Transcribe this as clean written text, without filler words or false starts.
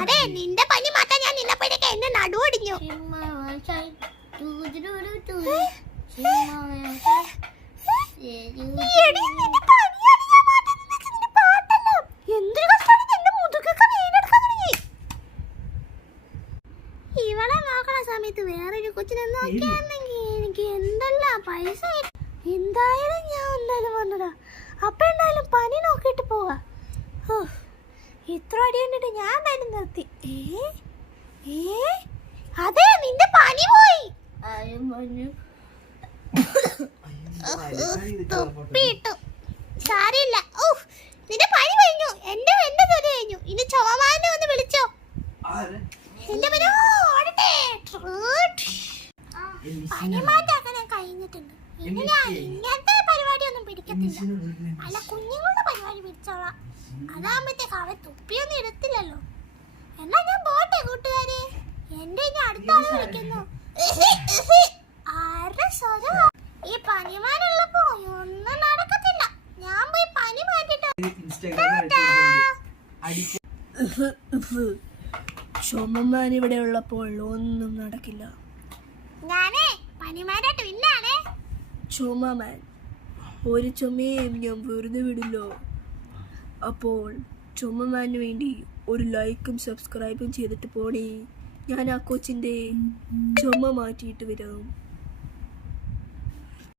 അതെ നിന്റെ പനി മാറ്റാൻ ഞാൻ നിന്നപ്പോഴേക്ക് എന്റെ നടുവടിഞ്ഞു. ഇവളെ നോക്കണ സമയത്ത് വേറൊരു കൊച്ചിനെ നോക്കിയാണെങ്കിൽ എനിക്ക് എന്തെല്ലാം പൈസ. എന്തായാലും ഞാൻ എന്തായാലും വന്നതാ. അപ്പൊ എന്തായാലും പനി നോക്കിട്ട് പോവാ. ഇത്ര അടി കണ്ടിട്ട് ഞാൻ എന്തായാലും നിർത്തി. അതെ നിന്റെ പനി പോയി. തൊപ്പിട്ടു സാരില്ല. നിന്റെ പനി കഴിഞ്ഞു. എന്റെ തൊലി കഴിഞ്ഞു. ഇനി ചോമാനെ ഒന്ന് വിളിച്ചോ. എന്റെ പനി മാറ്റാക്കാൻ കഴിഞ്ഞിട്ടുണ്ട്. ഇനി ഞാൻ ഇങ്ങനത്തെ പരിപാടിയൊന്നും പിടിക്കത്തില്ല. അല്ല കുഞ്ഞുങ്ങളുടെ പരിപാടി പിടിച്ചോളാം. അതാകുമ്പോഴത്തേക്ക് അവൻ തുപ്പിയൊന്നും ഇടത്തില്ലല്ലോ. എന്നാ ഞാൻ പോട്ടെ കൂട്ടുകാരെ. എന്റെ ഇനി അടുത്ത ആള് വിളിക്കുന്നു. ആരുടെ സ്വരം? ഈ പനിമാനുള്ളപ്പോ ഒന്നും നടക്കത്തില്ല. ഞാൻ പോയി പനി മാറ്റിട്ട്. ചുമമാൻ ഇവിടെ ഉള്ളപ്പോൾ ഒന്നും നടക്കില്ല. ഞാനേ പനിമാരായിട്ട് വിന്നാണേ. ചുമമാൻ ഒരു ചുമയും ഞാൻ വെറുതെ വിടില്ലോ. അപ്പോൾ ചുമമാന് വേണ്ടി ഒരു ലൈക്കും സബ്സ്ക്രൈബും ചെയ്തിട്ട് പോണേ. ഞാൻ ആ കൊച്ചിൻ്റെ ചുമ മാറ്റിയിട്ട് വരാം.